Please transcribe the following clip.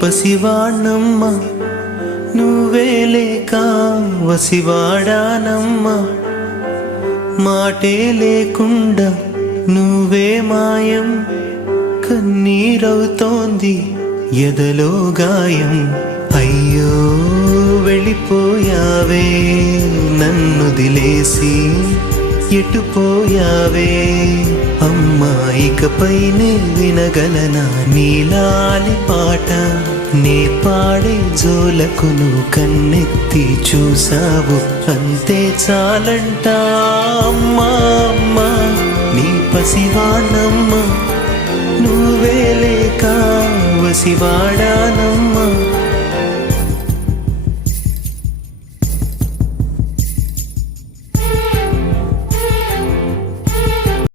పసివాణ్ణమ్మ నువ్వే లేక వసివాడానమ్మా మాటే లేకుండా నువ్వే మాయం కన్నీరవుతోంది ఎదలో గాయం అయ్యో వెళ్ళిపోయావే నన్ను దిలేసి ఎటుపోయావే అమ్మా ఇకపైనే వినగలనా నీలాలి పాట నే పాడే జోలకు నువ్వు కన్నెత్తి చూసావు అంతే చాలంట అమ్మా అమ్మా నీ పసివాణమ్మ నువ్వే లేక వసివాడానమ్మా